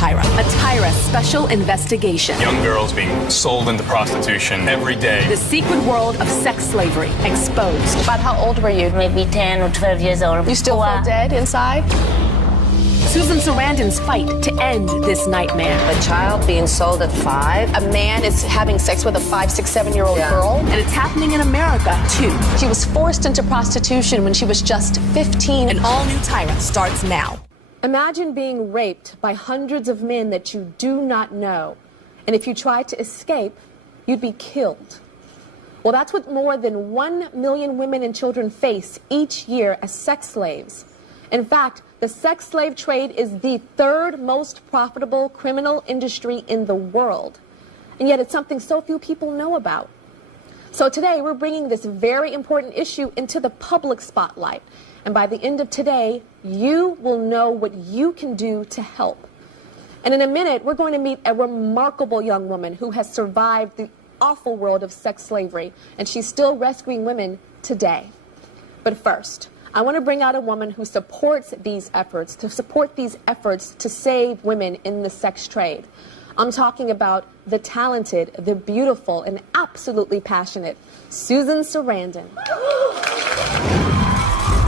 Tyra, a Tyra special investigation. Young girls being sold into prostitution every day. The secret world of sex slavery exposed. About how old were you? Maybe 10 or 12 years old. You still feel dead inside? Susan Sarandon's fight to end this nightmare. A child being sold at 5. A man is having sex with a 5, 6, 7-year-old girl. And it's happening in America, too. She was forced into prostitution when she was just 15. An all-new Tyra starts now. Imagine being raped by hundreds of men that you do not know. And if you tried to escape, you'd be killed. Well, that's what more than 1 million women and children face each year as sex slaves. In fact, the sex slave trade is the 3rd most profitable criminal industry in the world. And yet it's something so few people know about. So today we're bringing this very important issue into the public spotlight. And by the end of today, you will know what you can do to help. And in a minute, we're going to meet a remarkable young woman who has survived the awful world of sex slavery. And she's still rescuing women today. But first, I want to bring out a woman who supports these efforts, to save women in the sex trade. I'm talking about the talented, the beautiful, and absolutely passionate Susan Sarandon.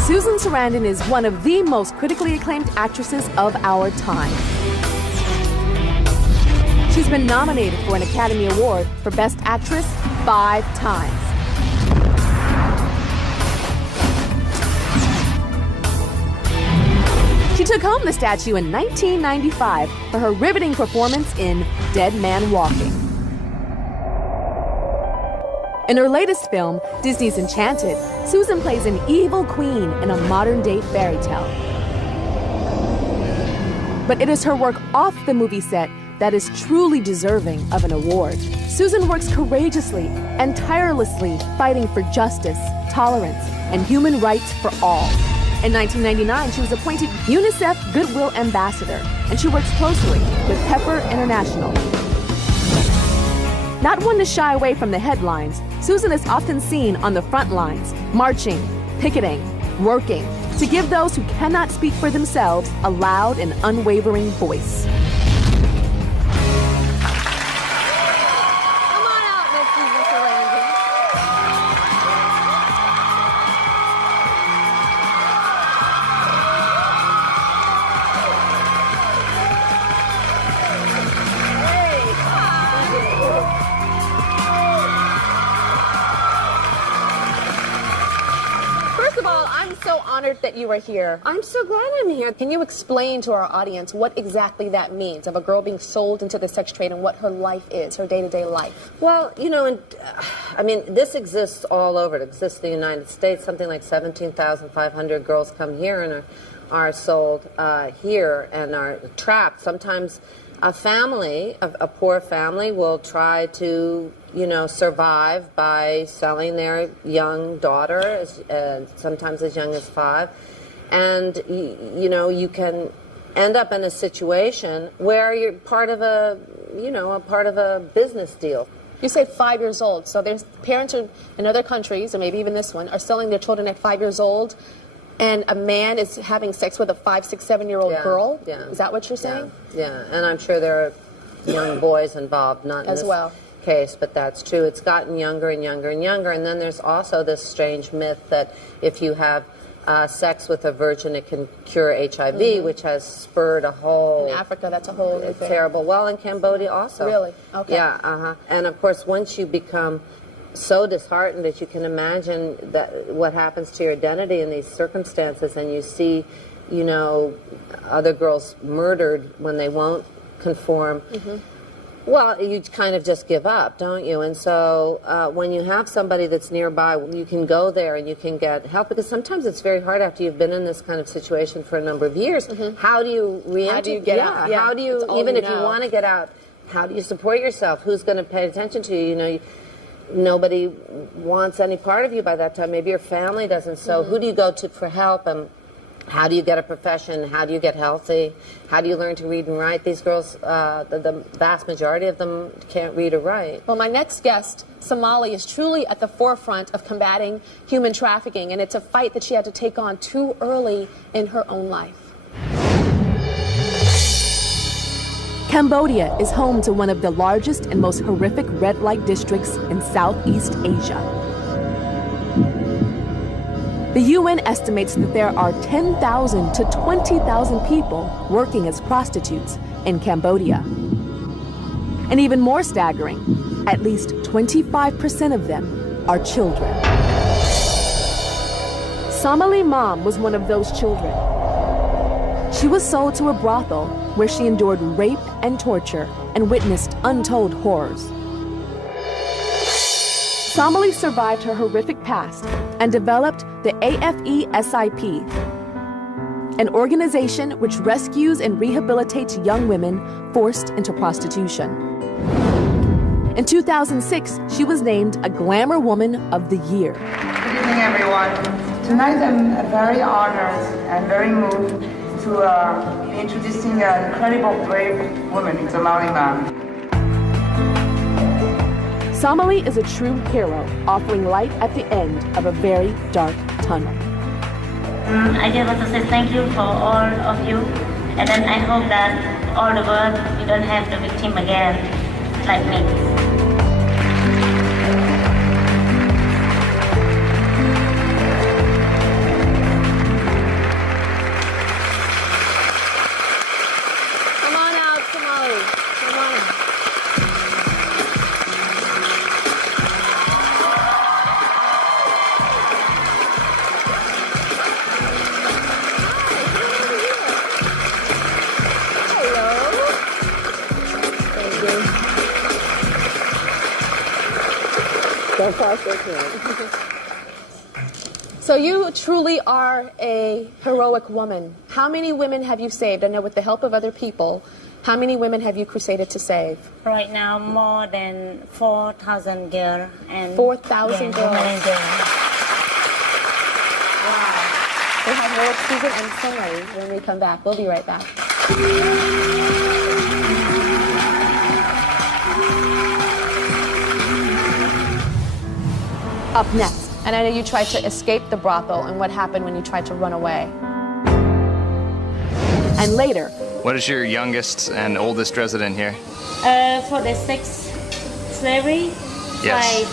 Susan Sarandon is one of the most critically acclaimed actresses of our time. She's been nominated for an Academy Award for Best Actress 5 times. She took home the statue in 1995 for her riveting performance in Dead Man Walking. In her latest film, Disney's Enchanted, Susan plays an evil queen in a modern-day fairy tale. But it is her work off the movie set that is truly deserving of an award. Susan works courageously and tirelessly fighting for justice, tolerance, and human rights for all. In 1999, she was appointed UNICEF Goodwill Ambassador, and she works closely with Pepper International. Not one to shy away from the headlines, Susan is often seen on the front lines, marching, picketing, working, to give those who cannot speak for themselves a loud and unwavering voice. Come on out, Miss Susan Sarandon. First of all, I'm so honored that you are here. I'm so glad I'm here. Can you explain to our audience what exactly that means of a girl being sold into the sex trade and what her life is, her day-to-day life? Well, you know, I mean, this exists all over. It exists in the United States. Something like 17,500 girls come here and are sold here and are trapped. Sometimes a family, a poor family, will try to, you know, survive by selling their young daughter, sometimes as young as 5. And, you know, you can end up in a situation where you're part of a business deal. You say 5 years old, so there's parents in other countries, or maybe even this one, are selling their children at 5 years old, and a man is having sex with a 5, 6, 7-year-old girl? Yeah. Is that what you're saying? Yeah, and I'm sure there are young boys involved, not in As this well. case, but that's true. It's gotten younger and younger and younger, and then there's also this strange myth that if you have sex with a virgin, it can cure HIV, which has spurred a whole... In Africa, that's a whole new thing. Terrible. Well, in Cambodia also. Really? Okay. Yeah, And of course, once you become so disheartened that you can imagine that what happens to your identity in these circumstances, and you see, you know, other girls murdered when they won't conform, well, you kind of just give up, don't you? And so when you have somebody that's nearby, you can go there and you can get help, because sometimes it's very hard after you've been in this kind of situation for a number of years. How do you re-enter? How do you get out? Yeah, How do you, even if you want to get out, how do you support yourself? Who's going to pay attention to you? You know, nobody wants any part of you by that time. Maybe your family doesn't. So who do you go to for help? And how do you get a profession? How do you get healthy? How do you learn to read and write? These girls, the vast majority of them can't read or write. Well, my next guest, Somali, is truly at the forefront of combating human trafficking, and it's a fight that she had to take on too early in her own life. Cambodia is home to one of the largest and most horrific red light districts in Southeast Asia. The UN estimates that there are 10,000 to 20,000 people working as prostitutes in Cambodia. And even more staggering, at least 25% of them are children. Somali Mom was one of those children. She was sold to a brothel where she endured rape and torture and witnessed untold horrors. Somali survived her horrific past and developed the AFE-SIP, an organization which rescues and rehabilitates young women forced into prostitution. In 2006, she was named a Glamour Woman of the Year. Good evening, everyone. Tonight I'm very honored and very moved to be introducing an incredible, brave woman, Somali Mom. Somali is a true hero, offering light at the end of a very dark tunnel. I just want to say thank you for all of you, and then I hope that all the world, we don't have the victim again, like me. So you truly are a heroic woman. How many women have you saved? I know with the help of other people, how many women have you crusaded to save? Right now, more than 4,000 girls. And 4,000 girls. Women and girls. Wow. We'll have more of Susan and Somali when we come back. We'll be right back. Up next, and I know you tried to escape the brothel, and what happened when you tried to run away. And later, What is your youngest and oldest resident here? For the sex slavery, Yes.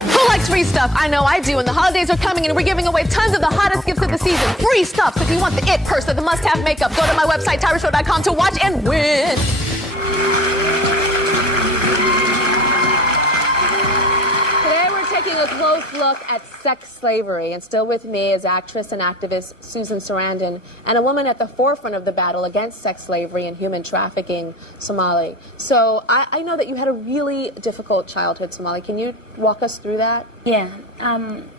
5. Who likes free stuff? I know I do, and the holidays are coming, and we're giving away tons of the hottest gifts of the season. Free stuff, so if you want the it purse or the must-have makeup, go to my website, tyrashow.com, to watch and win. Today we're taking a close look at sex slavery, and still with me is actress and activist Susan Sarandon, and a woman at the forefront of the battle against sex slavery and human trafficking, Somali. So I know that you had a really difficult childhood, Somali. Can you walk us through that? Yeah,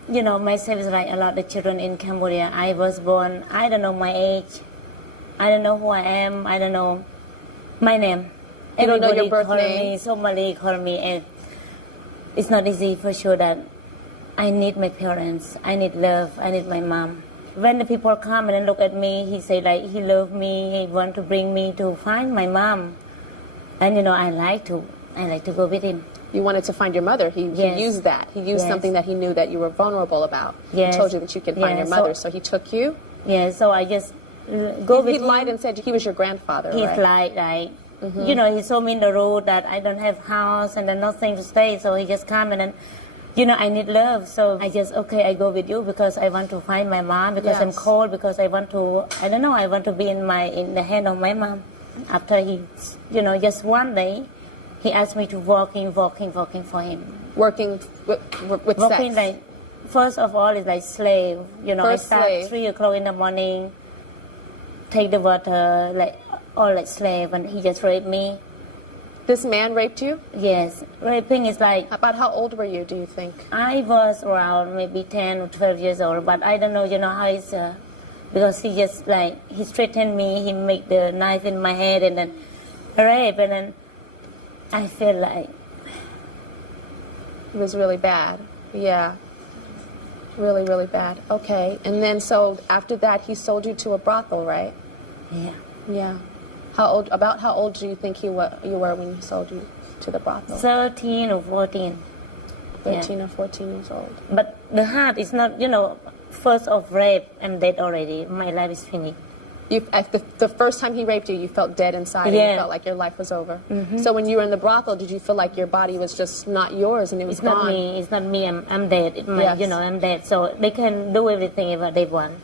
you know, myself is like a lot of children in Cambodia. I was born, I don't know my age. I don't know who I am. I don't know my name. You don't know your birth call name? me, Somali call me, and it's not easy for sure that I need my parents. I need love. I need my mom. When the people come and look at me, he say like he love me. He want to bring me to find my mom, and you know I like to go with him. You wanted to find your mother. He used that. He used Yes. something that he knew that you were vulnerable about. Yes. He told you that you could find Yeah, your mother, so- so he took you. Yeah, so I just go with He him. lied and said he was your grandfather, He's right? like, you know, he told me in the road that I don't have house and then nothing to stay, so he just come and then, you know, I need love, so I just, okay, I go with you because I want to find my mom, because I'm Yes. cold, because I want to, I don't know, I want to be in the hand of my mom. After he, you know, just one day, he asked me to working for him. Working with Working sex. like, first of all, it's like slave, you know, First I start slave. 3 o'clock in the morning, take the water, like, all like slave, and he just raped me. This man raped you? Yes, raping is like, About how old were you, do you think? I was around maybe 10 or 12 years old, but I don't know, you know, how it's, because he just like, he threatened me, he make the knife in my head and then rape, and then I feel like, It was really bad. Yeah. Really, really bad. Okay. And then so after that, he sold you to a brothel, right? yeah, Yeah. About how old do you think you were when he sold you to the brothel? 13 or 14. 13 or 14 years old. But the heart is not, you know, first of rape, I'm dead already, my life is finished. The first time he raped you, you felt dead inside, and Yeah. you felt like your life was over. So when you were in the brothel, did you feel like your body was just not yours and it was It's not gone? me. It's not me. I'm dead. Yes. You know, I'm dead. So they can do everything what they want.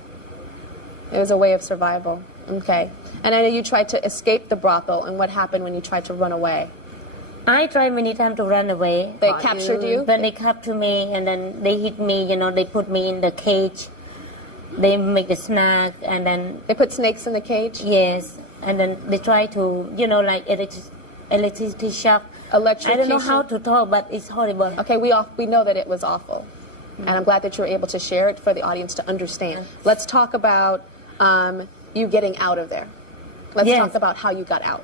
It was a way of survival. Okay. And I know you tried to escape the brothel, and what happened when you tried to run away? I tried many times to run away. They captured you? Then they captured me, and then they hit me. You know, they put me in the cage. They make a snack, and then They put snakes in the cage? yes, and then they try to, you know, like electricity shock. I don't know how to talk, but it's horrible. Okay, we know that it was awful. And I'm glad that you were able to share it for the audience to understand. Let's talk about you getting out of there. Let's Yes. talk about how you got out.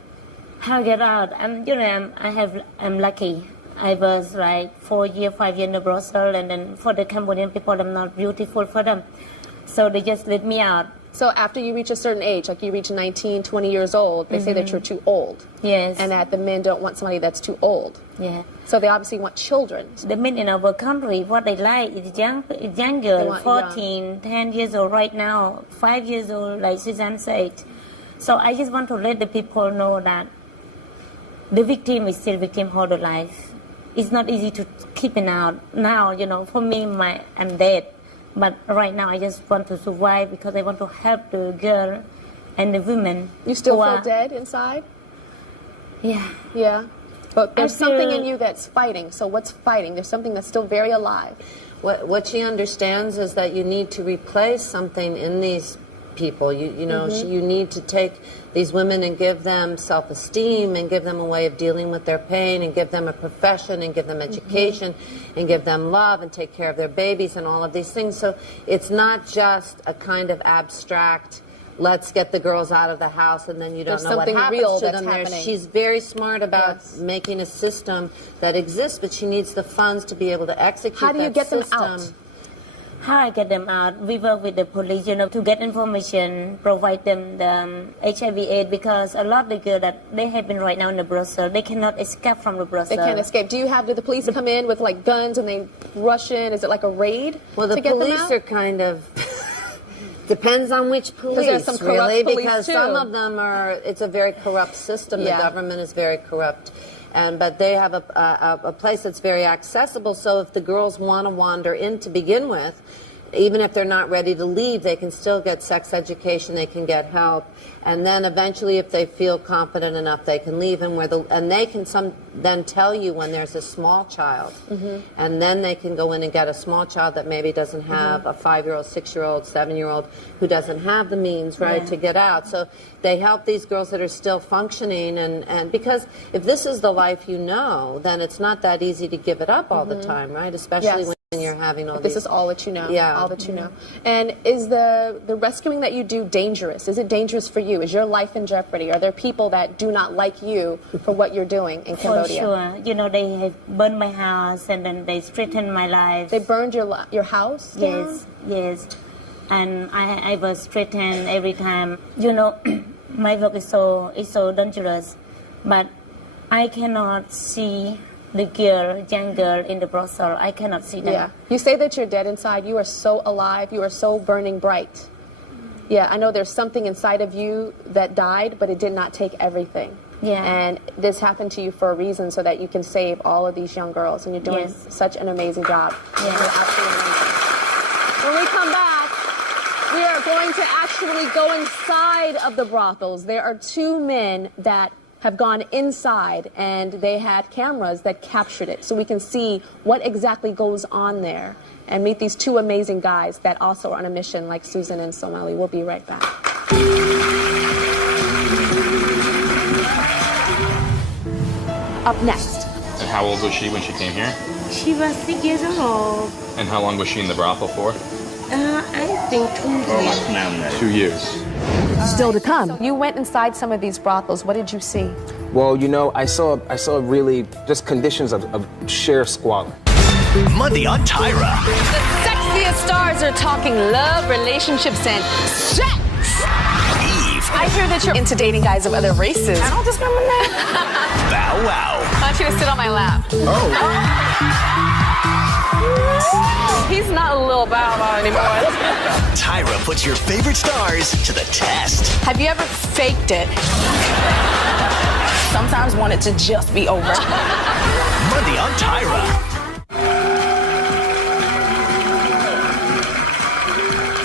How I get out? I'm lucky. I was like 4 years, 5 years in the brothel, and then for the Cambodian people, I'm not beautiful for them. So they just let me out. So after you reach a certain age, like you reach 19, 20 years old, they say that you're too old. Yes. And that the men don't want somebody that's too old. Yeah. So they obviously want children. The men in our country, what they like is young They girl, want 14, 10 years old right now, 5 years old, like Suzanne said. So I just want to let the people know that the victim is still victim all the life. It's not easy to keep it out. Now, you know, for me, I'm dead. But right now, I just want to survive because I want to help the girl and the women. You still who feel are- dead inside? Yeah. Yeah. But there's I feel- something in you that's fighting. So what's fighting? There's something that's still very alive. What she understands is that you need to replace something in these people. You know, you need to take these women and give them self-esteem and give them a way of dealing with their pain and give them a profession and give them education and give them love and take care of their babies and all of these things. So it's not just a kind of abstract, let's get the girls out of the house and then you don't There's know what something happens real to that's them. happening. She's very smart about Yes. making a system that exists, but she needs the funds to be able to execute How do you that get them system. out? How I get them out? We work with the police, you know, to get information, provide them the HIV/AIDS, because a lot of the girls that they have been right now in the brothel, they cannot escape from the brothel. They can't escape. Do the police come in with like guns and they rush in? Is it like a raid? Well, the to get them police out? are kind of depends on which police, there's some corrupt really, police, because too. some of them are. It's a very corrupt system. Yeah. The government is very corrupt, but they have a place that's very accessible. So if the girls want to wander in to begin with, even if they're not ready to leave, they can still get sex education, they can get help, and then eventually if they feel confident enough, they can leave, and they can then tell you when there's a small child, and then they can go in and get a small child that maybe doesn't have a 5-year-old, 6-year-old, 7-year-old who doesn't have the means, right, to get out. So they help these girls that are still functioning, and because if this is the life you know, then it's not that easy to give it up all the time, right, especially Yes. when you're having all This these... is all that you know. Yeah. All that you know. And is the rescuing that you do dangerous? Is it dangerous for you? Is your life in jeopardy? Are there people that do not like you for what you're doing in For Cambodia? sure. You know, they have burned my house and then they threatened my life. They burned your house down? Yes. And I was threatened every time. You know, my work is so dangerous, but I cannot see the young girl in the brothel. I cannot see them. Yeah. You say that you're dead inside. You are so alive. You are so burning bright. Yeah, I know there's something inside of you that died, but it did not take everything. Yeah. And this happened to you for a reason, so that you can save all of these young girls. And you're doing Yes. such an amazing job. Yeah. You're absolutely amazing. When we come back, we are going to actually go inside of the brothels. There are 2 men that have gone inside, and they had cameras that captured it, so we can see what exactly goes on there and meet these 2 amazing guys that also are on a mission like Susan and Somali. We'll be right back. Up next, And how old was she when she came here? She was 6 years old. And how long was she in the brothel for? I think 2 years. 2 years. still to come. You went inside some of these brothels. What did you see? Well, you know, I saw really just conditions of sheer squalor. Monday on Tyra. The sexiest stars are talking love, relationships, and sex. Eve. I hear that you're into dating guys of other races. I don't discriminate. Bow Wow. I want you to sit on my lap. He's not a little bow anymore. Tyra puts your favorite stars to the test. Have you ever faked it? Sometimes want it to just be over. Monday on Tyra.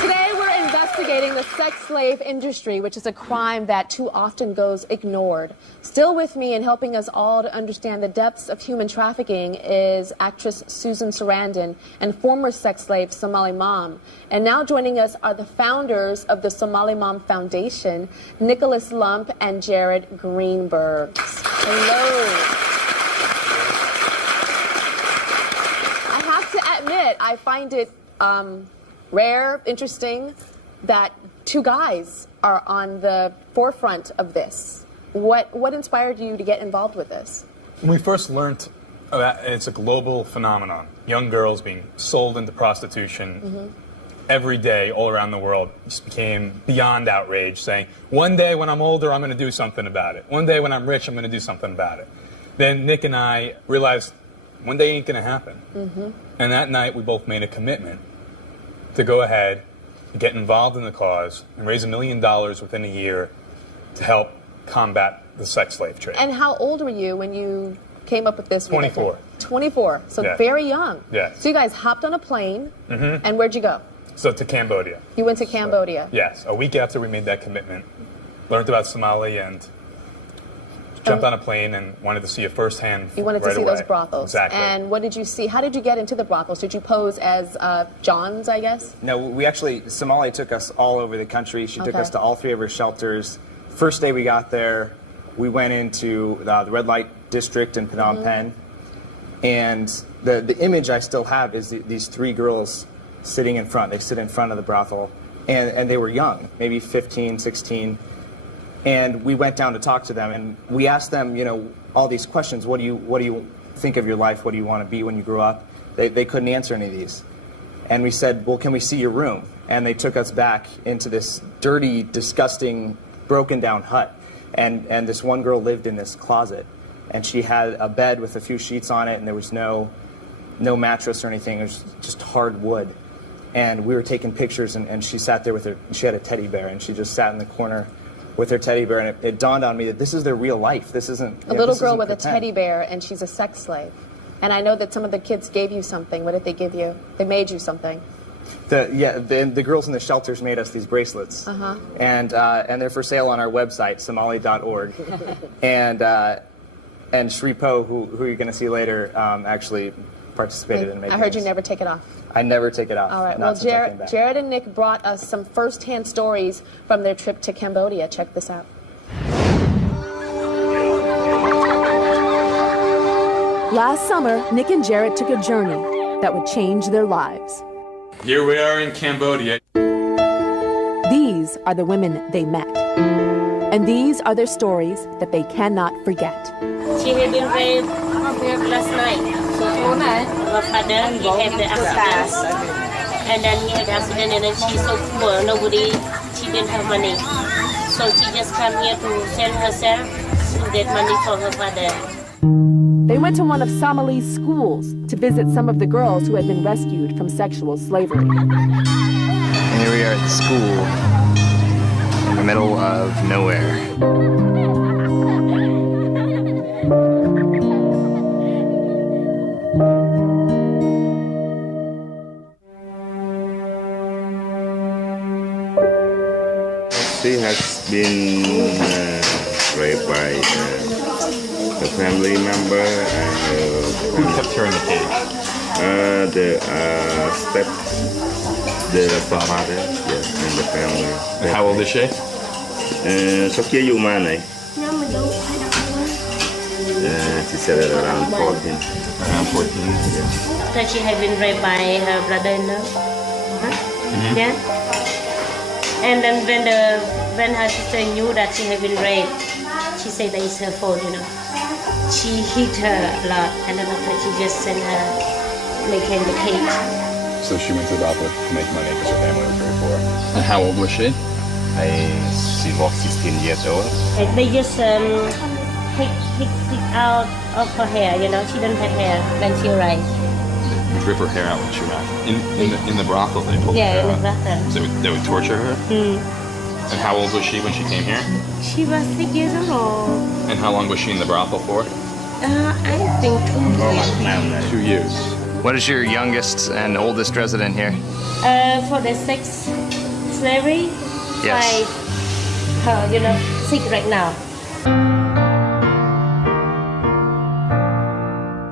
Today we're investigating the sex slave industry, which is a crime that too often goes ignored. Still with me and helping us all to understand the depths of human trafficking is actress Susan Sarandon and former sex slave Somali Mom. And now joining us are the founders of the Somali Mom Foundation, Nicholas Lump and Jared Greenberg. Hello. I have to admit, I find it rare, interesting, that two guys are on the forefront of this. What inspired you to get involved with this? When we first learned that it's a global phenomenon, young girls being sold into prostitution every day all around the world, just became beyond outrage, saying, one day when I'm older, I'm going to do something about it. One day when I'm rich, I'm going to do something about it. Then Nick and I realized one day ain't going to happen. And that night, we both made a commitment to go ahead and get involved in the cause and raise $1 million within a year to help combat the sex slave trade. And how old were you when you came up with this? 24. 24, so Yeah. very young. Yeah. So you guys hopped on a plane, and where'd you go? So to Cambodia. You went to Cambodia. Yes, a week after we made that commitment, learned about Somali and jumped on a plane and wanted to see it firsthand. You wanted to right see away. those brothels. Exactly. And what did you see? How did you get into the brothels? Did you pose as Johns, I guess? No, we actually, Somali took us all over the country. She took Okay. us to all 3 of her shelters. First day we got there, we went into the red light district in Phnom Penh. And the image I still have is these 3 girls sitting in front. They sit in front of the brothel. And they were young, maybe 15, 16. And we went down to talk to them, and we asked them, you know, all these questions. What do you think of your life? What do you want to be when you grow up? They couldn't answer any of these. And we said, well, can we see your room? And they took us back into this dirty, disgusting, broken down hut. And this one girl lived in this closet. And she had a bed with a few sheets on it, and there was no mattress or anything. It was just hard wood. And we were taking pictures, and she sat there with her, she had a teddy bear, and she just sat in the corner with her teddy bear, and it dawned on me that this is their real life. This isn't A little girl with a teddy bear, and she's a sex slave. And I know that some of the kids gave you something. What did they give you? They made you something. The girls in the shelters made us these bracelets, and they're for sale on our website, somali.org. and Shri Po, who you're going to see later, actually participated in making I heard you this. never take it off. I never take it off. All right. Not Well, since I came back. Jared and Nick brought us some first-hand stories from their trip to Cambodia. Check this out. Last summer, Nick and Jared took a journey that would change their lives. Here we are in Cambodia. These are the women they met. And these are their stories that they cannot forget. She had been raped last night. Her father, he had the accident. And then he had the accident, and then she's so poor, she didn't have money. So she just come here to sell herself to get money for her father. They went to one of Somali's schools to visit some of the girls who had been rescued from sexual slavery. And here we are at the school in the middle of nowhere. She has been raped by a family member. Who kept her in the cage? The father, yes, and the family. And how old is she? So here you man, she said it around 14. Around 14? Yeah. That she had been raped by her brother-in-law. Yeah. And then when her sister knew that she had been raped, she said that it's her fault, you know. She hit her a lot, and then after she just sent her, make her in the cage. So she went to the brothel to make money because her family was very poor. And how old was she? She was 16 years old. And they just take out of her hair, you know. She didn't have hair when she arrived. rip her hair out when she ran. In the brothel, they pulled Yeah, her in the hair out. brothel. So they would torture her? And how old was she when she came here? She was 6 years old. And how long was she in the brothel for? I think 2 years. 2 years. What is your youngest and oldest resident here? For the sex slavery, Yes. her, sick right now.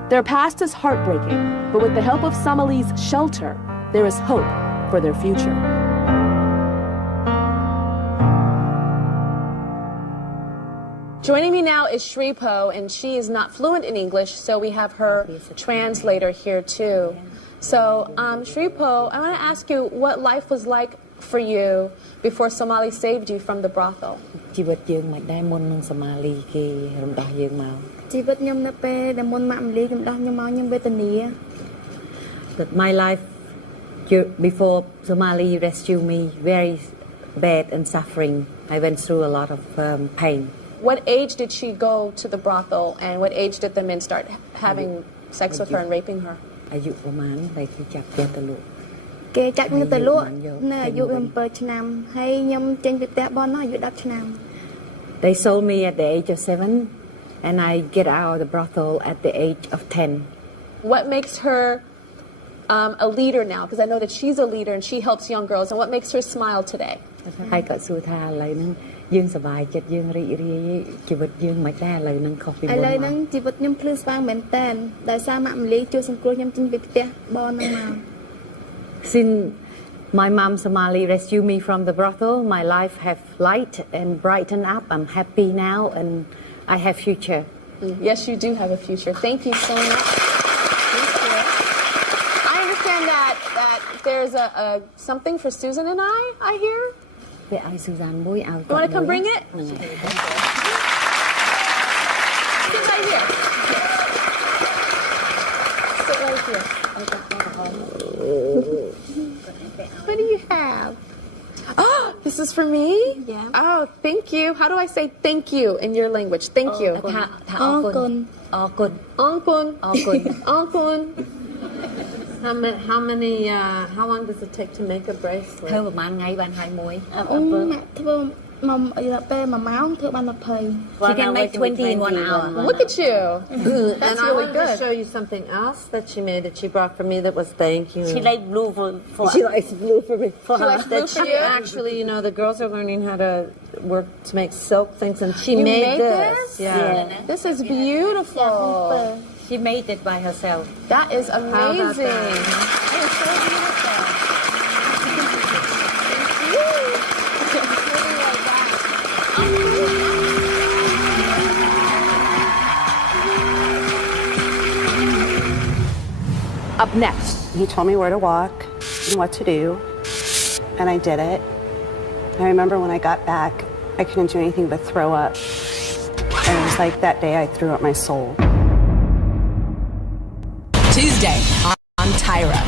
Their past is heartbreaking, but with the help of Somali's shelter, there is hope for their future. Joining me now is Shripo, and she is not fluent in English, so we have her translator here too. So, Shripo, I want to ask you what life was like for you before Somali saved you from the brothel. ជីវិតយើងមិនដែរមុននឹងសូម៉ាលីគេរំដោះយើងមក ជីវិតខ្ញុំនៅពេលដែលមុនម៉ាក់មលីខ្ញុំដោះខ្ញុំមកខ្ញុំវេទនា But my life before Somali rescued me very bad and suffering. I went through a lot of pain. What age did she go to the brothel, and what age did the men start having sex with her and raping her? អាយុប្រហែលដែលគេចាប់ផ្ទះទៅលក់ គេចាច់ខ្ញុំទៅលក់នៅអាយុ7ឆ្នាំហើយខ្ញុំចេញពីផ្ទះបននោះអាយុ10ឆ្នាំ They sold me at the age of 7 and I get out of the brothel at the age of 10. What makes her a leader now? Because I know that she's a leader and she helps young girls. And what makes her smile today? ហើយក៏សួរថាឥឡូវហ្នឹងយើងសប្បាយចិត្តយើងរីករាយជីវិតយើងមិនដែរឥឡូវហ្នឹងខុសពីមុន ឥឡូវហ្នឹងជីវិតខ្ញុំភ្លឺស្វាងមែនតើដោយសារម៉ាក់មលីជួយសង្គ្រោះខ្ញុំចេញពីផ្ទះបនហ្នឹងមក Since my mom Somali rescued me from the brothel, my life have light and brightened up. I'm happy now and I have future. Yes, you do have a future. Thank you so much. Thank you. I understand that there's something for Susan and I hear. You want to come bring it? Sit right here. Sit right here. What do you have? Oh, this is for me? Yeah. Oh, thank you. How do I say thank you in your language? Thank you. Onkun. Onkun. Onkun. Onkun. How long does it take to make a bracelet? ធ្វើប្រហែលថ្ងៃបានហើយមួយ ម៉ាក់ធ្វើពេល1ម៉ោងធ្វើបាន20 She can make 20 in 1 hour. Look at you. That's And I really wanted good. to show you something else that she made that she brought for me that was thank you. She likes blue for She likes blue for me. She likes blue for you? Actually, the girls are learning how to work to make silk things, and she You made made this. this? Yeah. This is beautiful. She made it by herself. That is amazing. That is so beautiful. Up next, he told me where to walk and what to do, and I did it. I remember when I got back, I couldn't do anything but throw up. And it was like that day I threw up my soul. Tuesday on Tyra.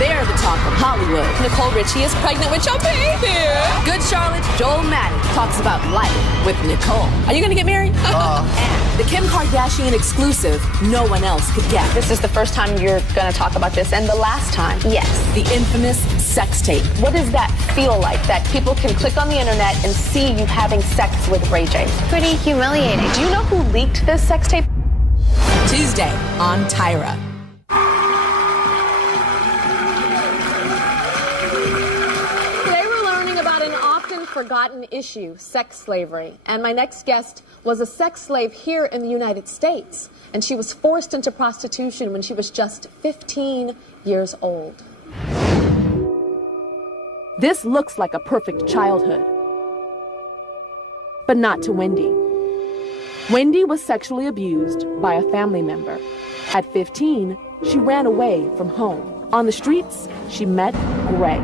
They're the talk of Hollywood. Nicole Richie is pregnant with your baby. Good Charlotte, Joel Madden talks about life with Nicole. Are you going to get married? And the Kim Kardashian exclusive no one else could get. This is the first time you're going to talk about this, and the last time. Yes. The infamous sex tape. What does that feel like, that people can click on the internet and see you having sex with Ray J? Pretty humiliating. Do you know who leaked this sex tape? Tuesday on Tyra. Forgotten issue, sex slavery. And my next guest was a sex slave here in the United States, and she was forced into prostitution when she was just 15 years old. This looks like a perfect childhood. But not to Wendy. Wendy was sexually abused by a family member. At 15, she ran away from home. On the streets, she met Greg.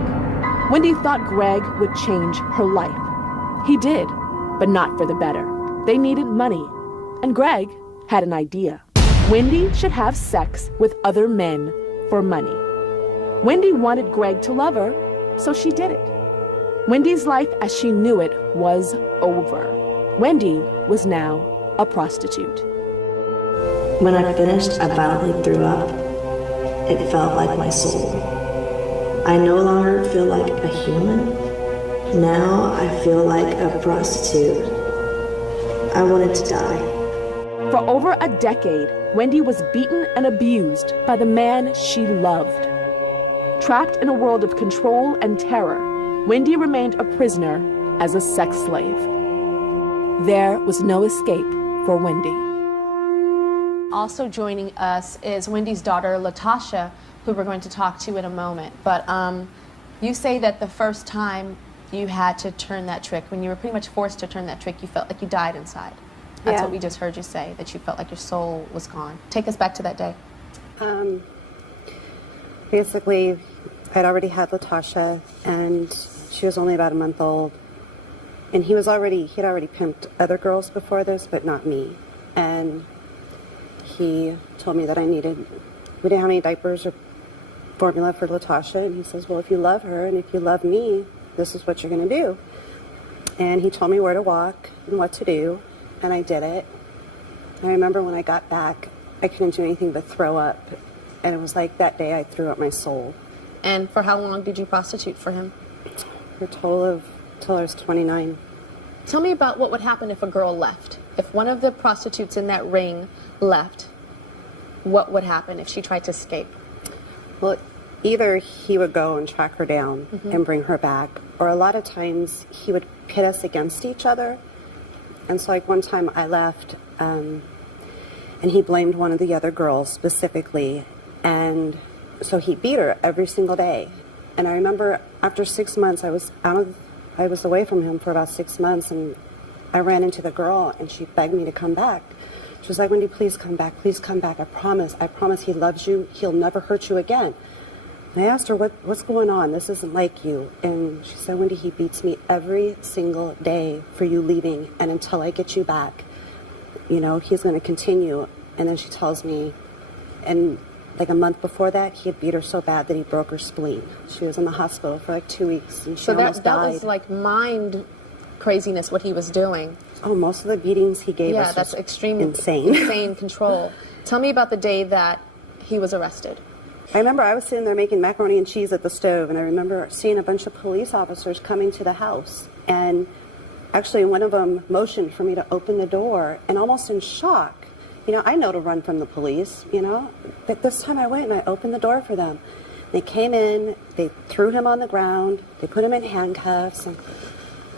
Wendy thought Greg would change her life. He did, but not for the better. They needed money, and Greg had an idea. Wendy should have sex with other men for money. Wendy wanted Greg to love her, so she did it. Wendy's life as she knew it was over. Wendy was now a prostitute. When I finished, I violently threw up. it felt like my soul. I no longer feel like a human. Now I feel like a prostitute. I wanted to die. For over a decade, Wendy was beaten and abused by the man she loved. Trapped in a world of control and terror, Wendy remained a prisoner as a sex slave. There was no escape for Wendy. Also joining us is Wendy's daughter, Latasha, who we're going to talk to in a moment. But you say that the first time you had to turn that trick, when you were pretty much forced to turn that trick, you felt like you died inside. That's what we just heard you say, that you felt like your soul was gone. Take us back to that day. Basically, I'd already had Latasha, and she was only about a month old. And he'd already pimped other girls before this, but not me. And he told me that we didn't have any diapers or formula for Latasha. And he says, well, if you love her and if you love me, this is what you're going to do. And he told me where to walk and what to do, and I did it. I remember when I got back, I couldn't do anything but throw up. And it was like that day I threw up my soul. And for how long did you prostitute for him? For a total of till I was 29. Tell me about what would happen if a girl left. If one of the prostitutes in that ring left, what would happen if she tried to escape? Well, either he would go and track her down and bring her back, or a lot of times he would pit us against each other. And so like one time I left, and he blamed one of the other girls specifically, and so he beat her every single day. And I remember after 6 months, I was away from him for about 6 months, and I ran into the girl, and she begged me to come back. She was like, Wendy, please come back, I promise he loves you, he'll never hurt you again. And I asked her, what's going on? This isn't like you. And she said, Wendy, he beats me every single day for you leaving, and until I get you back, you know, he's going to continue. And then she tells me, and like a month before that, he had beat her so bad that he broke her spleen. She was in the hospital for like 2 weeks, and she almost died. So that was like mind craziness, what he was doing. Oh, most of the beatings he gave us that's extreme, insane. Insane control. Tell me about the day that he was arrested. I remember I was sitting there making macaroni and cheese at the stove, and I remember seeing a bunch of police officers coming to the house. And actually, one of them motioned for me to open the door, and almost in shock, you know, I know to run from the police, you know, but this time I went and I opened the door for them. They came in, they threw him on the ground, they put him in handcuffs, and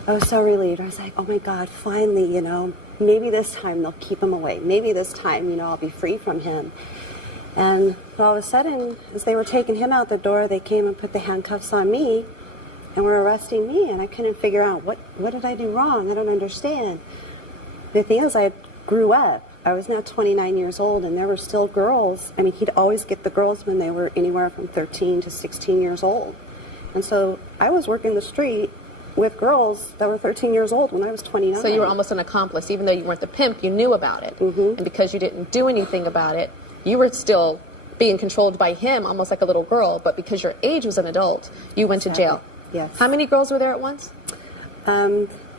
I was so relieved. I was like, oh my God, finally, you know, maybe this time they'll keep him away. Maybe this time, you know, I'll be free from him. And all of a sudden, as they were taking him out the door, they came and put the handcuffs on me and were arresting me, and I couldn't figure out what did I do wrong? I don't understand. The thing is, I grew up. I was now 29 years old, and there were still girls. I mean, he'd always get the girls when they were anywhere from 13 to 16 years old. And so I was working the street with girls that were 13 years old when I was 29. So you were almost an accomplice. Even though you weren't the pimp, you knew about it. And because you didn't do anything about it, you were still being controlled by him, almost like a little girl. But because your age was an adult, you went to jail. Yes. How many girls were there at once?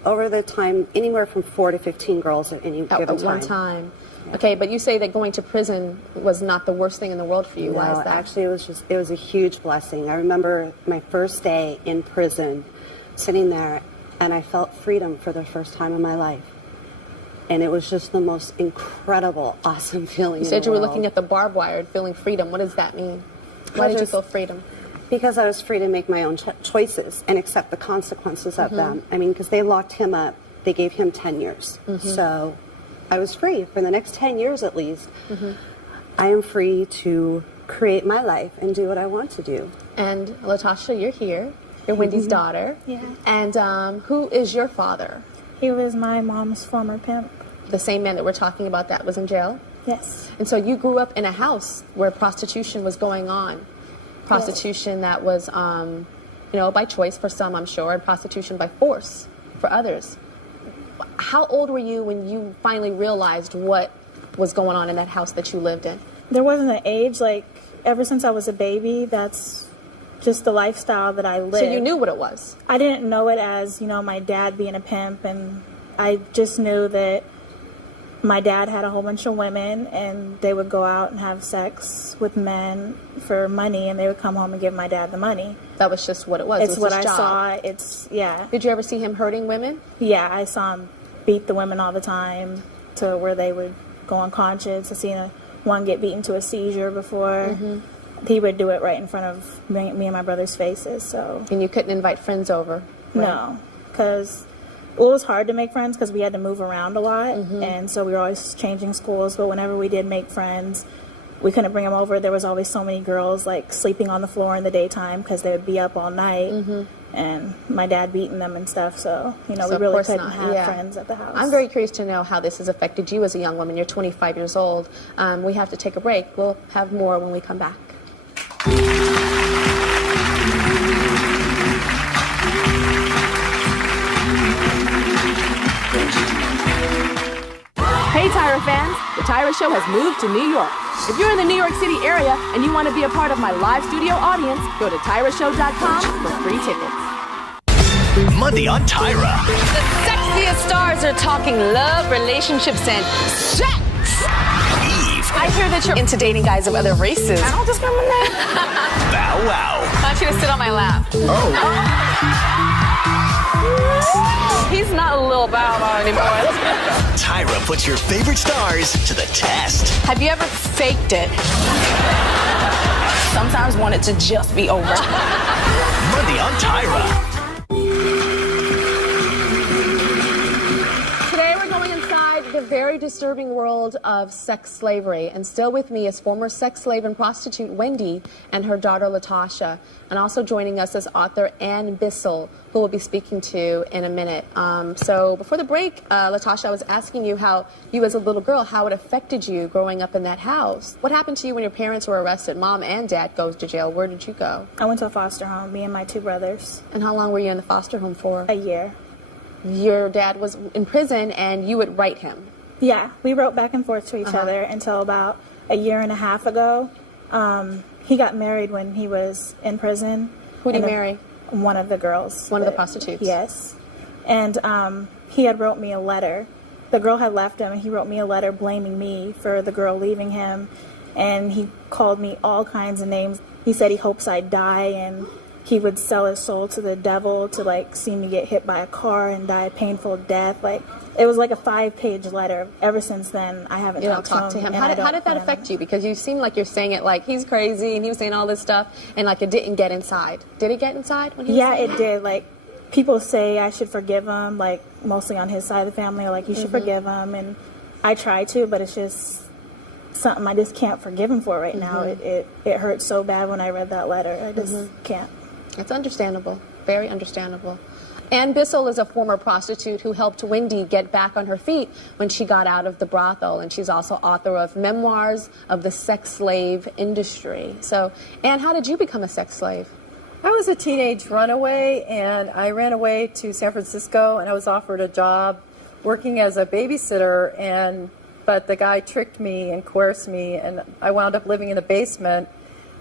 Over the time, anywhere from 4 to 15 girls at any given time. At one time. Yeah. Okay, but you say that going to prison was not the worst thing in the world for you. No, why is that? Actually, it was a huge blessing. I remember my first day in prison, sitting there, and I felt freedom for the first time in my life. And it was just the most incredible, awesome feeling. You said you were looking at the barbed wire and feeling freedom. What does that mean? Why did you feel freedom? Because I was free to make my own choices and accept the consequences of them. I mean, because they locked him up. They gave him 10 years. So I was free for the next 10 years at least. I am free to create my life and do what I want to do. And Latasha, you're here. You're Wendy's daughter. Yeah. And who is your father? He was my mom's former pimp. The same man that we're talking about that was in jail? Yes. And so you grew up in a house where prostitution was going on. Prostitution that was, you know, by choice for some, I'm sure, and prostitution by force for others. How old were you when you finally realized what was going on in that house that you lived in? There wasn't an age, like, ever since I was a baby, that's just the lifestyle that I lived. So you knew what it was? I didn't know it as, you know, my dad being a pimp, and I just knew that my dad had a whole bunch of women, and they would go out and have sex with men for money, and they would come home and give my dad the money. That was just what it was. It's it was what his I job. saw. It's, yeah. Did you ever see him hurting women? Yeah, I saw him beat the women all the time to where they would go unconscious. I seen one get beaten to a seizure before. He would do it right in front of me and my brother's faces. So. And you couldn't invite friends over? Right? No, because it was hard to make friends because we had to move around a lot, and so we were always changing schools. But whenever we did make friends, we couldn't bring them over. There was always so many girls like sleeping on the floor in the daytime because they would be up all night, and my dad beating them and stuff. So we really couldn't have friends at the house. I'm very curious to know how this has affected you as a young woman. You're 25 years old. We have to take a break. We'll have more when we come back. Hey Tyra fans, the Tyra Show has moved to New York. If you're in the New York City area and you want to be a part of my live studio audience, go to TyraShow.com for free tickets. Monday on Tyra. The sexiest stars are talking love, relationships, and sex. Eve. I hear that you're into dating guys of other races. I don't discriminate. Bow Wow. I want you to sit on my lap. He's not a little Bow Wow anymore. Tyra puts your favorite stars to the test. Have you ever faked it? Sometimes want it to just be over. Monday on Tyra. Today we're going inside the very disturbing world of sex slavery, and still with me is former sex slave and prostitute Wendy and her daughter Latasha, and also joining us is author Ann Bissell, who we'll be speaking to in a minute. So before the break, Latasha, I was asking you how you as a little girl, how it affected you growing up in that house. What happened to you when your parents were arrested? Mom and dad goes to jail. Where did you go? I went to a foster home, me and my two brothers. And how long were you in the foster home for? A year. Your dad was in prison and you would write him? Yeah, we wrote back and forth to each other until about a year and a half ago. He got married when he was in prison. Who did he marry? One of the girls. One of the prostitutes? Yes. And he had wrote me a letter. The girl had left him, and he wrote me a letter blaming me for the girl leaving him. And he called me all kinds of names. He said he hopes I'd die, and he would sell his soul to the devil to, like, see me get hit by a car and die a painful death. Like, it was like a 5-page letter. Ever since then, I haven't talked to him. How did that affect you? Because you seem like you're saying it like he's crazy and he was saying all this stuff, and like it didn't get inside. Did it get inside when he was saying it did. Like, people say I should forgive him, like, mostly on his side of the family, or like, you should forgive him. And I try to, but it's just something I just can't forgive him for right now. It hurt so bad when I read that letter. I just can't. It's understandable. Very understandable. Ann Bissell is a former prostitute who helped Wendy get back on her feet when she got out of the brothel, and she's also author of Memoirs of the Sex Slave Industry. So, Ann, how did you become a sex slave? I was a teenage runaway, and I ran away to San Francisco, and I was offered a job working as a babysitter, but the guy tricked me and coerced me, and I wound up living in the basement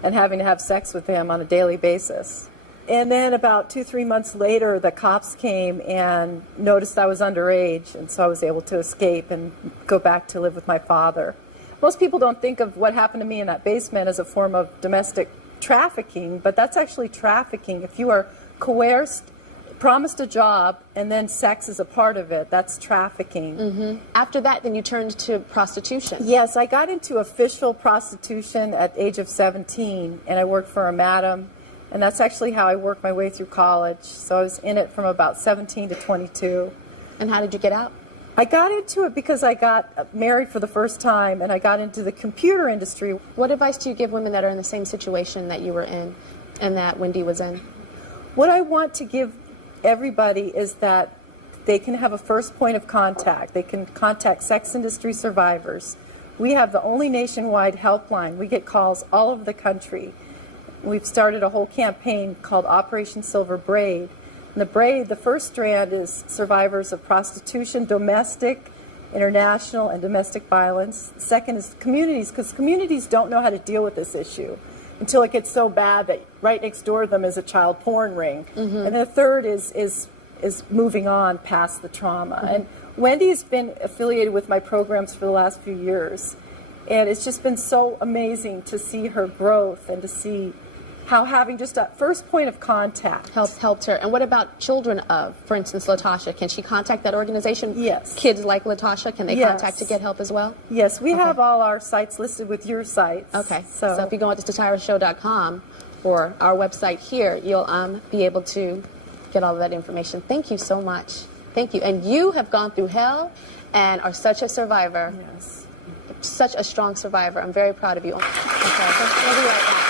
and having to have sex with him on a daily basis. And then about 2-3 months later, the cops came and noticed I was underage, and so I was able to escape and go back to live with my father. Most people don't think of what happened to me in that basement as a form of domestic trafficking, but that's actually trafficking. If you are coerced, promised a job, and then sex is a part of it, that's trafficking. After that, then you turned to prostitution. Yes, I got into official prostitution at the age of 17, and I worked for a madam. And that's actually how I worked my way through college. So I was in it from about 17 to 22. And how did you get out? I got into it because I got married for the first time, and I got into the computer industry. What advice do you give women that are in the same situation that you were in and that Wendy was in? What I want to give everybody is that they can have a first point of contact. They can contact sex industry survivors. We have the only nationwide helpline. We get calls all over the country. We've started a whole campaign called Operation Silver Braid. And the first strand is survivors of prostitution, domestic, international, and domestic violence. The second is communities, because communities don't know how to deal with this issue until it gets so bad that right next door to them is a child porn ring. And the third is moving on past the trauma. And Wendy's been affiliated with my programs for the last few years, and it's just been so amazing to see her growth and to see how having just a first point of contact helped her. And what about children of, for instance, Latasha? Can she contact that organization? Yes. Kids like Latasha, can they contact to get help as well? Yes, we have all our sites listed with your sites. Okay, so if you go onto tyrashow.com or our website here, you'll be able to get all of that information. Thank you so much. Thank you. And you have gone through hell and are such a survivor. Yes. Such a strong survivor. I'm very proud of you. Okay, we'll be right back.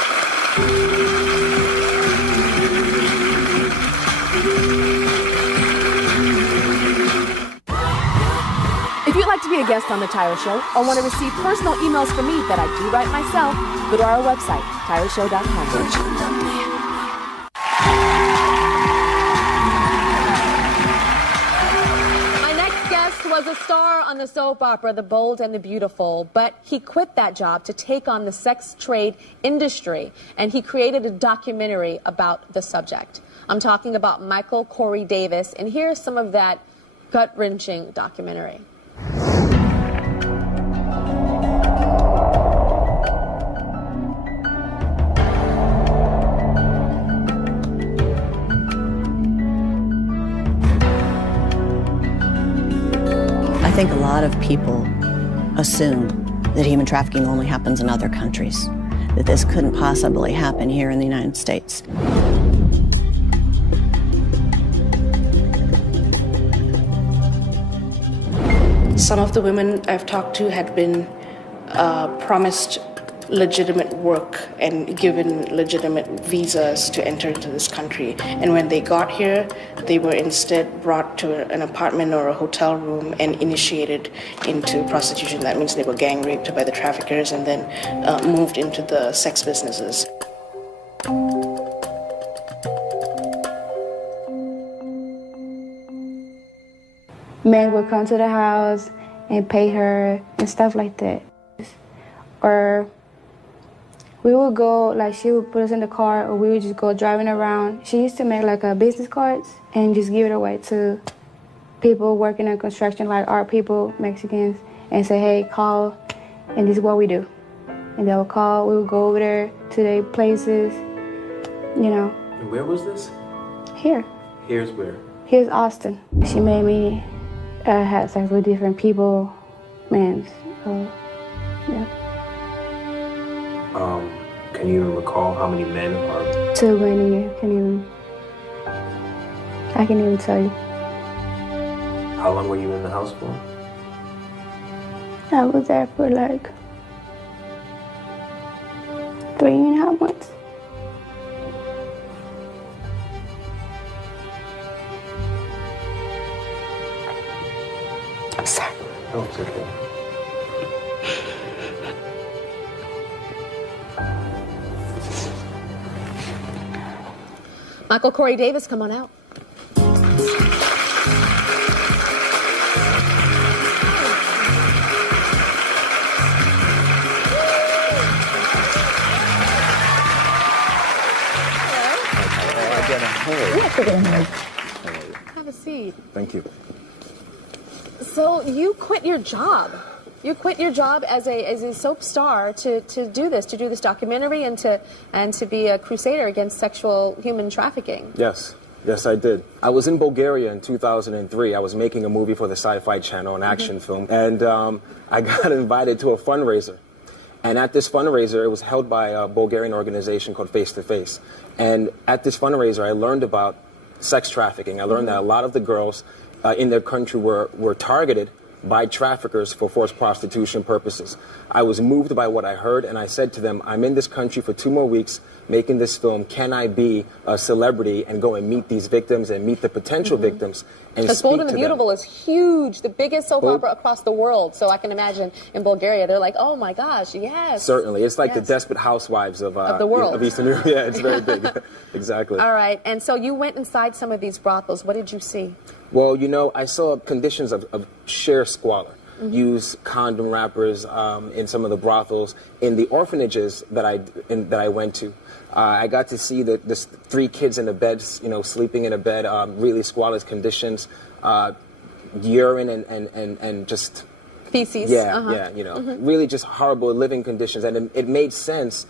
If you'd like to be a guest on The Tyra Show or want to receive personal emails from me that I do write myself, go to our website, tyrashow.com. Was a star on the soap opera The Bold and the Beautiful, but he quit that job to take on the sex trade industry, and he created a documentary about the subject. I'm talking about Michael Corey Davis, and here's some of that gut-wrenching documentary. I think a lot of people assume that human trafficking only happens in other countries, that this couldn't possibly happen here in the United States. Some of the women I've talked to had been promised legitimate work and given legitimate visas to enter into this country. And when they got here, they were instead brought to an apartment or a hotel room and initiated into prostitution. That means they were gang raped by the traffickers and then moved into the sex businesses. Men would come to the house and pay her and stuff like that. Or we would go, like she would put us in the car, or we would just go driving around. She used to make like business cards and just give it away to people working in construction, like our people, Mexicans, and say, hey, call, and this is what we do. And they would call, we would go over there to their places, you know. And where was this? Here. Here's where? Here's Austin. She made me have sex with different people, man, so, yeah. Can you even recall how many men are? Too many. I can't even tell you. How long were you in the house for? I was there for like 3.5 months. I'm sorry. Oh, it's okay. Michael Corey Davis, come on out. Have a seat. Thank you. So you quit your job. You quit your job as a soap star to do this documentary and to be a crusader against sexual human trafficking. Yes, I did. I was in Bulgaria in 2003. I was making a movie for the Sci-Fi Channel, an action film, and I got invited to a fundraiser. And at this fundraiser, it was held by a Bulgarian organization called Face to Face. And at this fundraiser, I learned about sex trafficking. I learned that a lot of the girls in their country were targeted by traffickers for forced prostitution purposes. I was moved by what I heard, and I said to them, I'm in this country for 2 more weeks making this film. Can I be a celebrity and go and meet these victims and meet the potential victims and Because speak Bold and to the them? Beautiful is huge, the biggest soap opera across the world. So I can imagine in Bulgaria, they're like, oh my gosh, yes. Certainly. It's like the Desperate Housewives of the world. Of Eastern Europe. Yeah, it's very big. Exactly. All right, and so you went inside some of these brothels. What did you see? Well, you know, I saw conditions of sheer squalor. Use condom wrappers in some of the brothels. In the orphanages that I went to, I got to see the 3 kids in a bed, you know, sleeping in a bed, really squalid conditions. urine and just feces. Yeah, you know, really just horrible living conditions, and it made sense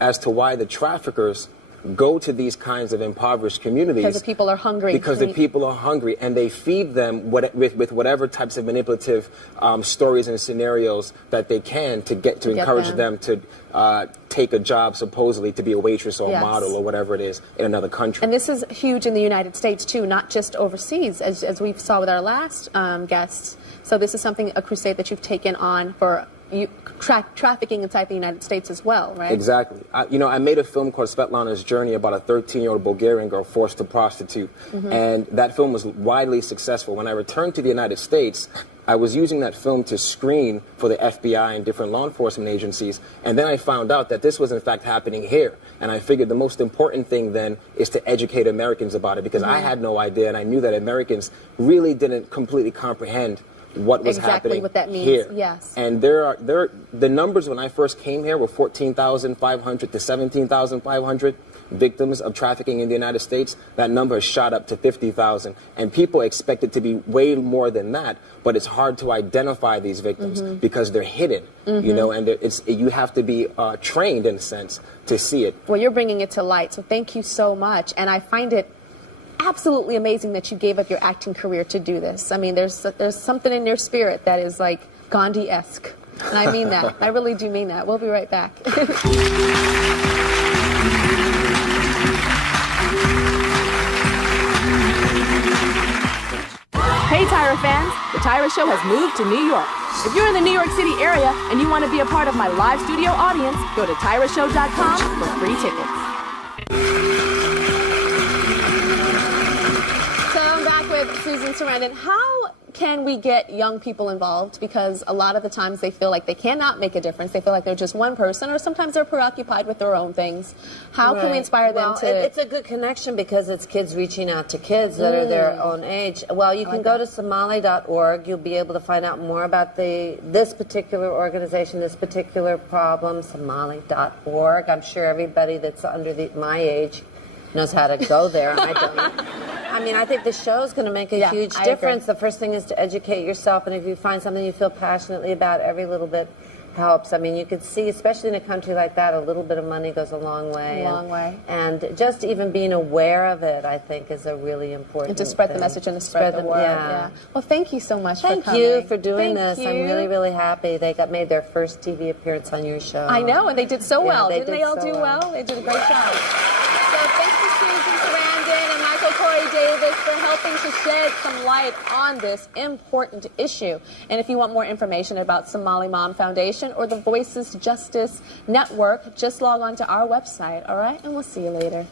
as to why the traffickers go to these kinds of impoverished communities. Because the people are hungry. Because the people are hungry, and they feed them with whatever types of manipulative stories and scenarios that they can to encourage them to take a job, supposedly to be a waitress or a model or whatever it is in another country. And this is huge in the United States too, not just overseas, as we saw with our last guests. So this is a crusade that you've taken on for trafficking inside the United States as well, right? Exactly. I made a film called Svetlana's Journey about a 13-year-old Bulgarian girl forced to prostitute. And that film was widely successful. When I returned to the United States, I was using that film to screen for the FBI and different law enforcement agencies. And then I found out that this was in fact happening here. And I figured the most important thing then is to educate Americans about it, because I had no idea, and I knew that Americans really didn't completely comprehend what was happening what that means. here. Yes. And the numbers when I first came here were 14,500 to 17,500 victims of trafficking in the United States. That number has shot up to 50,000, and people expect it to be way more than that, but it's hard to identify these victims because they're hidden, you know, and you have to be trained in a sense to see it. Well, you're bringing it to light, so thank you so much. And I find it absolutely amazing that you gave up your acting career to do this. I mean, there's something in your spirit that is like Gandhi-esque. And I mean that. I really do mean that. We'll be right back. Hey Tyra fans, the Tyra Show has moved to New York. If you're in the New York City area and you want to be a part of my live studio audience, go to tyrashow.com for free tickets. So I'm back with Susan Sarandon. How can we get young people involved? Because a lot of the times they feel like they cannot make a difference. They feel like they're just one person, or sometimes they're preoccupied with their own things. How can we inspire them to... It's a good connection because it's kids reaching out to kids that are their own age. Well, you can go to Somali.org. You'll be able to find out more about this particular organization, this particular problem, Somali.org. I'm sure everybody that's under my age knows how to go there, and I don't. I mean, I think the show is going to make a huge difference. The first thing is to educate yourself, and if you find something you feel passionately about, every little bit helps. I mean, you can see, especially in a country like that, a little bit of money goes a long way. And just even being aware of it, I think, is a really important And to spread the message and to spread the word. Yeah. Well, thank you so much for coming. Thank you for doing Thank this. you. I'm really, really happy. They made their first TV appearance on your show. I know, and they did so well. Didn't they all so do well? They did a great job. So thanks to Susan Sarandon and Michael Corey Davis for helping to shed some light on this important issue. And if you want more information about Somali Mom Foundation or the Voices Justice Network, just log on to our website, all right? And we'll see you later.